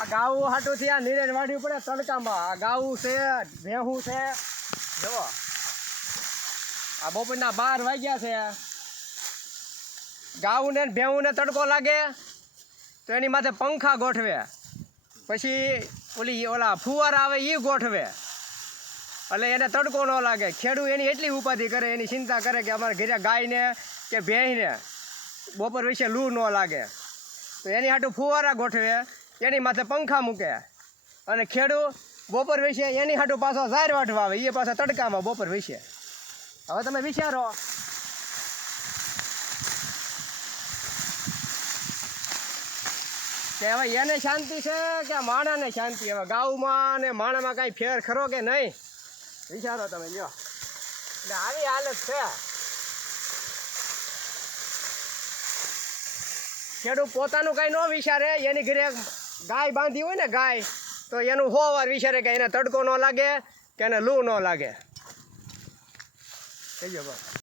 આ ગાવું હાટુથી આ નીરેજ વાઢવી પડે તડકામાં. આ ગાવું છે, ભેહું છે. જો આ બપોરના 12 વાગ્યા છે. ગાવું ને ભેહું ને તડકો લાગે તો એની માથે પંખા ગોઠવે, પછી ઓલા ફુવારા આવે એ ગોઠવે, એટલે એને તડકો ન લાગે. ખેડૂત એની એટલી ઉપાધિ કરે, એની ચિંતા કરે કે અમારે ઘરે ગાયને કે ભેંસને બપોર વિશે લૂ ન લાગે, તો એની હાટું ફુવારા ગોઠવે, એની માથે પંખા મૂકે. અને ખેડૂત બપોર વિશે એની હાટું પાછો ઝાર વાઢવા આવે, એ પાછા તડકામાં બપોર વિશે. હવે તમે વિચારો કે હવે એને શાંતિ છે કે માણાને શાંતિ? હવે ગાઉમાં ને માણામાં કાંઈ ફેર ખરો કે નહીં? વિચારો તમે. લ્યો એટલે આવી હાલત છે. ખેડૂત પોતાનું કાંઈ ન વિચારે, એની ઘરે ગાય બાંધી હોય ને ગાય, તો એનું 100 વાર વિચારે કે એને તડકો ન લાગે કે એને લૂ ન લાગે. કહીજો બસ.